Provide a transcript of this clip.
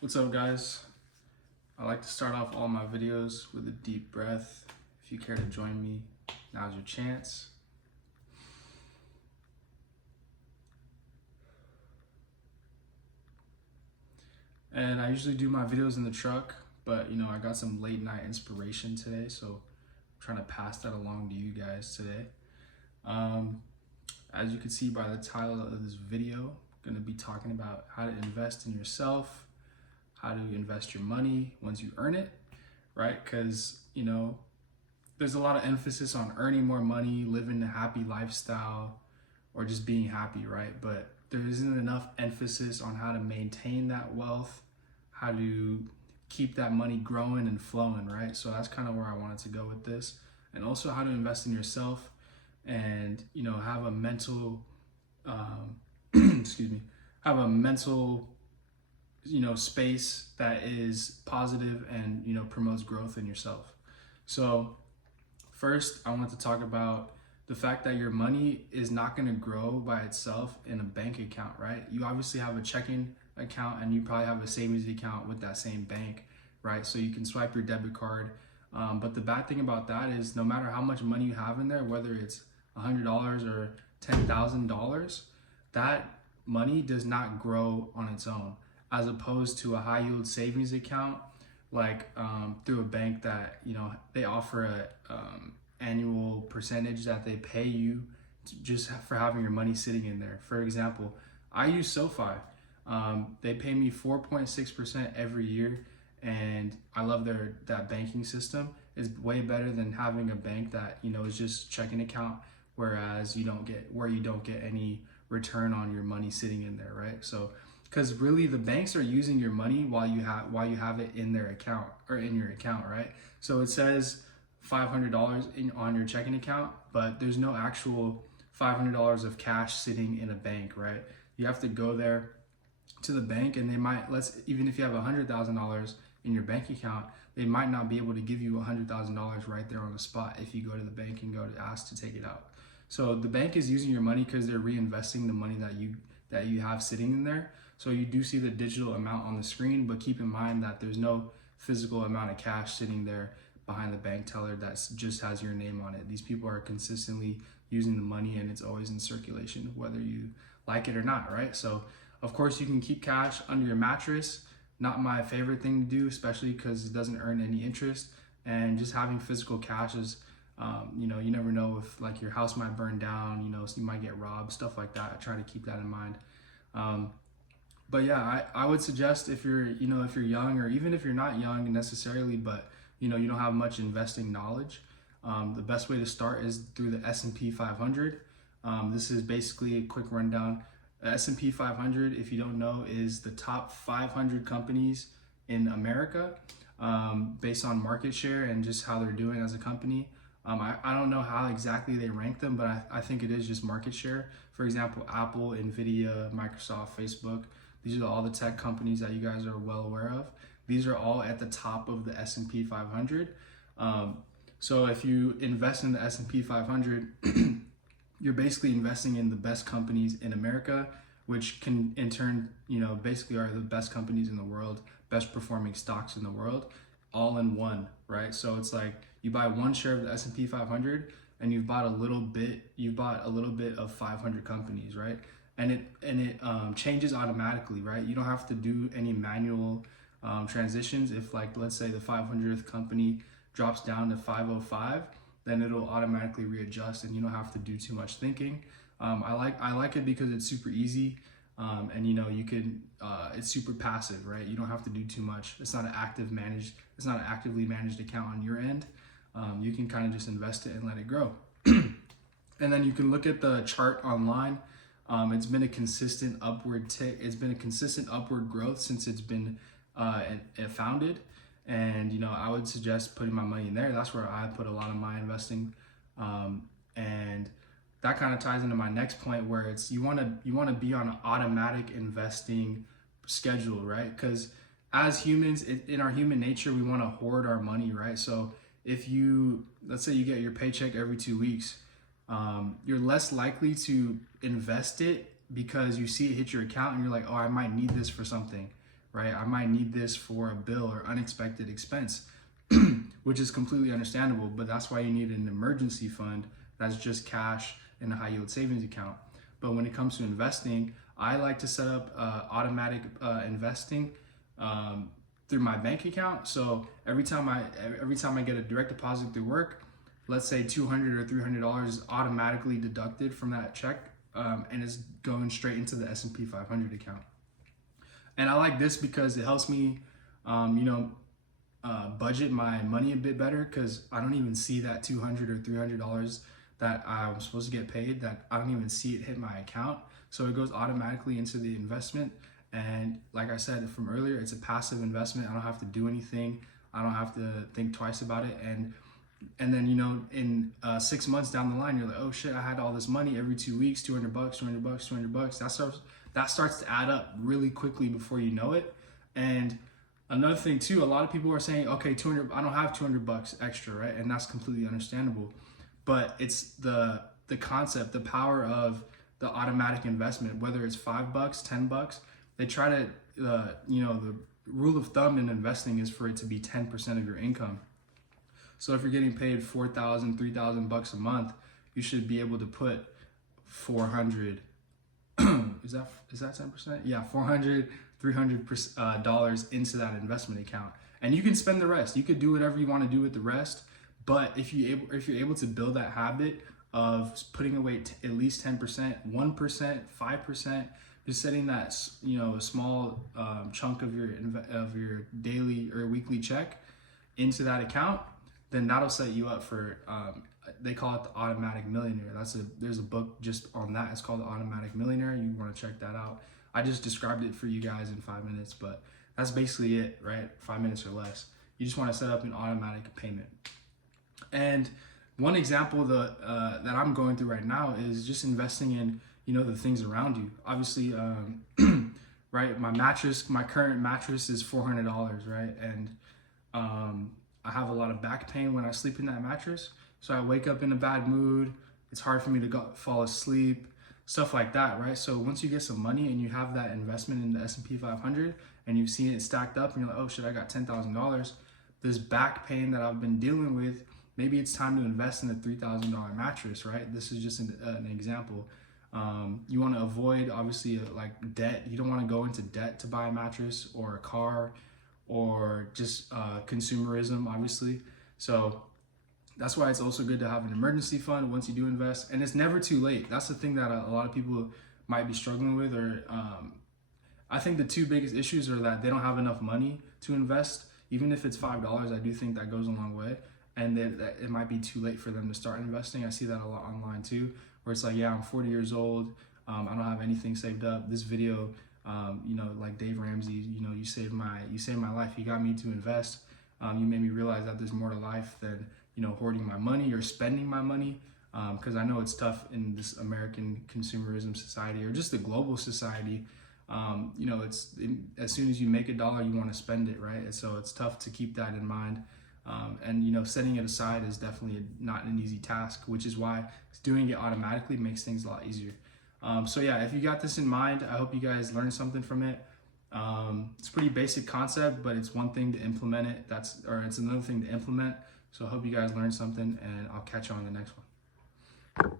What's up, guys? I like to start off all my videos with a deep breath. If you care to join me, now's your chance. And I usually do my videos in the truck, but I got some late night inspiration today, so I'm trying to pass that along to you guys today. As you can see by the title of this video, I'm going to be talking about how to invest in yourself, how to invest your money once you earn it, right? Because, there's a lot of emphasis on earning more money, living a happy lifestyle, or just being happy, right? But there isn't enough emphasis on how to maintain that wealth, how to keep that money growing and flowing, right? So that's kind of where I wanted to go with this. And also how to invest in yourself and, have a mental, have a mental, space that is positive and, promotes growth in yourself. So first, I want to talk about the fact that your money is not going to grow by itself in a bank account, right? You obviously have a checking account and you probably have a savings account with that same bank, right? So you can swipe your debit card. But the bad thing about that is no matter how much money you have in there, whether it's $100 or $10,000, that money does not grow on its own, as opposed to a high yield savings account, like through a bank that, they offer a annual percentage that they pay you just for having your money sitting in there. For example, I use SoFi. They pay me 4.6% every year, and I love that banking system. Is way better than having a bank that is just checking account, whereas you don't get any return on your money sitting in there, right? So because really the banks are using your money while you have it in their account or in your account, right? So it says $500 on your checking account, but there's no actual $500 of cash sitting in a bank, right? You have to go there to the bank, and they might, even if you have $100,000 in your bank account, they might not be able to give you $100,000 right there on the spot if you go to the bank and go to ask to take it out. So the bank is using your money because they're reinvesting the money that you have sitting in there. So you do see the digital amount on the screen, but keep in mind that there's no physical amount of cash sitting there behind the bank teller that just has your name on it. These people are consistently using the money, and it's always in circulation, whether you like it or not, right? So of course you can keep cash under your mattress. Not my favorite thing to do, especially because it doesn't earn any interest. And just having physical cash is, you never know if like your house might burn down, so you might get robbed, stuff like that. I try to keep that in mind. But yeah, I would suggest if you're young, or even if you're not young necessarily, but you don't have much investing knowledge, the best way to start is through the S&P 500. This is basically a quick rundown. The S&P 500, if you don't know, is the top 500 companies in America, based on market share and just how they're doing as a company. I don't know how exactly they rank them, but I think it is just market share. For example, Apple, Nvidia, Microsoft, Facebook, these are all the tech companies that you guys are well aware of. These are all at the top of the S&P 500. So if you invest in the S&P 500, you're basically investing in the best companies in America, which can in turn, basically are the best companies in the world, best performing stocks in the world, all in one, right? So it's like you buy one share of the S&P 500 and you've bought a little bit of 500 companies, right? And it changes automatically, right? You don't have to do any manual transitions. If, like, let's say the 500th company drops down to 505, then it'll automatically readjust and you don't have to do too much thinking. I like it because it's super easy, and you can it's super passive, right? You don't have to do too much. It's not an actively managed account on your end. You can kind of just invest it and let it grow. And then you can look at the chart online. It's been a consistent upward tick. It's been a consistent upward growth since it's been founded. And I would suggest putting my money in there. That's where I put a lot of my investing, and that kind of ties into my next point, where it's you want to be on an automatic investing schedule, right? Because as humans, in our human nature, we want to hoard our money, right? So if let's say you get your paycheck every 2 weeks, you're less likely to invest it because you see it hit your account and you're like, oh, I might need this for something, right? I might need this for a bill or unexpected expense, which is completely understandable, but that's why you need an emergency fund that's just cash in a high yield savings account. But when it comes to investing, I like to set up automatic investing through my bank account. So every time I get a direct deposit through work, let's say $200 or $300 is automatically deducted from that check, and it's going straight into the S&P 500 account. And I like this because it helps me, budget my money a bit better, because I don't even see that $200 or $300 that I'm supposed to get paid, that I don't even see it hit my account. So it goes automatically into the investment. And like I said from earlier, it's a passive investment. I don't have to do anything. I don't have to think twice about it. And then, in 6 months down the line, you're like, oh shit, I had all this money every 2 weeks, $200, $200, $200. That starts to add up really quickly before you know it. And another thing too, a lot of people are saying, okay, 200, I don't have $200 extra, right? And that's completely understandable. But it's the concept, the power of the automatic investment, whether it's $5, $10, they try to, the rule of thumb in investing is for it to be 10% of your income. So if you're getting paid $4,000, $3,000 a month, you should be able to put 400. Is that 10%? Yeah, $400, $300 into that investment account, and you can spend the rest. You could do whatever you want to do with the rest. But if you're able to build that habit of putting away at least 10%, 1%, 5%, just setting that small chunk of your daily or weekly check into that account, then that'll set you up for they call it the Automatic Millionaire. There's a book just on that. It's called The Automatic Millionaire. You want to check that out. I just described it for you guys in 5 minutes, but that's basically it, right? 5 minutes or less. You just want to set up an automatic payment. And one example that I'm going through right now is just investing in the things around you. Obviously, right? My current mattress is $400, right? And I have a lot of back pain when I sleep in that mattress. So I wake up in a bad mood. It's hard for me to fall asleep, stuff like that, right? So once you get some money and you have that investment in the S&P 500 and you've seen it stacked up and you're like, oh shit, I got $10,000. This back pain that I've been dealing with, maybe it's time to invest in a $3,000 mattress, right? This is just an example. You want to avoid, obviously, like debt. You don't want to go into debt to buy a mattress or a car or just consumerism, obviously. So that's why it's also good to have an emergency fund once you do invest. And it's never too late. That's the thing that a lot of people might be struggling with. Or I think the two biggest issues are that they don't have enough money to invest. Even if it's $5, I do think that goes a long way. And that it might be too late for them to start investing. I see that a lot online too, where it's like, yeah, I'm 40 years old. I don't have anything saved up. This video, like Dave Ramsey, you saved my life. You got me to invest. You made me realize that there's more to life than, hoarding my money or spending my money. Because I know it's tough in this American consumerism society or just the global society. As soon as you make $1, you want to spend it, right? And so it's tough to keep that in mind. And setting it aside is definitely not an easy task, which is why doing it automatically makes things a lot easier. So yeah, if you got this in mind, I hope you guys learned something from it. It's a pretty basic concept, but it's one thing to implement it. It's another thing to implement. So I hope you guys learned something, and I'll catch you on the next one.